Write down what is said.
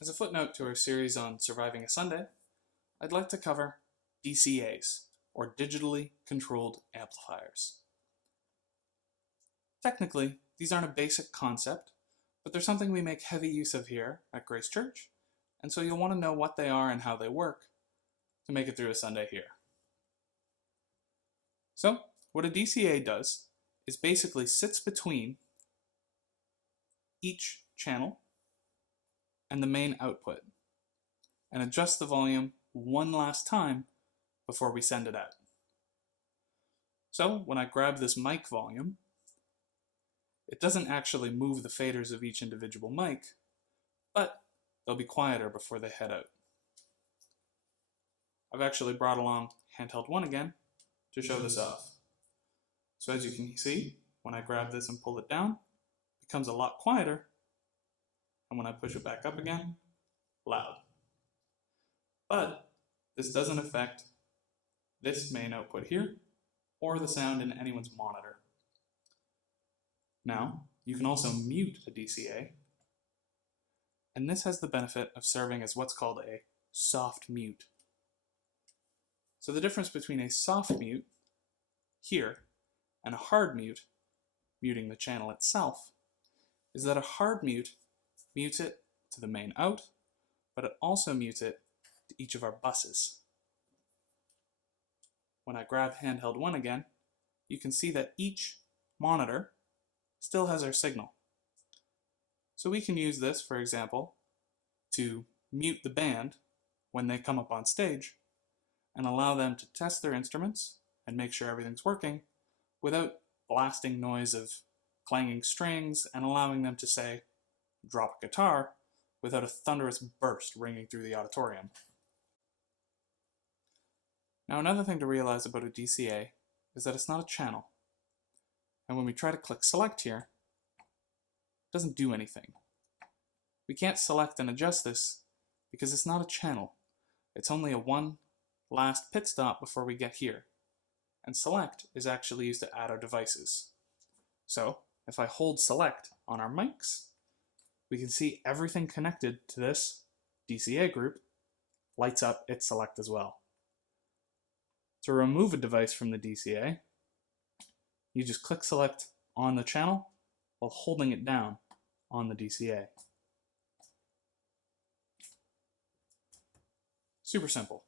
As a footnote to our series on surviving a Sunday, I'd like to cover DCAs, or digitally controlled amplifiers. Technically, these aren't a basic concept, but they're something we make heavy use of here at Grace Church, and so you'll want to know what they are and how they work to make it through a Sunday here. So, what a DCA does is basically sits between each channel and the main output and adjusts the volume one last time before we send it out. So when I grab this mic volume, it doesn't actually move the faders of each individual mic, but they'll be quieter before they head out. I've actually brought along handheld one again to show this off. So as you can see, when I grab this and pull it down, it becomes a lot quieter, and when I push it back up again, loud. But this doesn't affect this main output here, or the sound in anyone's monitor. Now, you can also mute a DCA, and this has the benefit of serving as what's called a soft mute. So the difference between a soft mute here and a hard mute, muting the channel itself, is that a hard mute mutes it to the main out, but it also mutes it to each of our buses. When I grab handheld one again, you can see that each monitor still has our signal. So we can use this, for example, to mute the band when they come up on stage and allow them to test their instruments and make sure everything's working without blasting noise of clanging strings and allowing them to, say, drop a guitar without a thunderous burst ringing through the auditorium. Now, another thing to realize about a DCA is that it's not a channel. And when we try to click select here, it doesn't do anything. We can't select and adjust this because it's not a channel. It's only a one last pit stop before we get here. And select is actually used to add our devices. So if I hold select on our mics, we can see everything connected to this DCA group lights up its select as well. To remove a device from the DCA, you just click select on the channel while holding it down on the DCA. Super simple.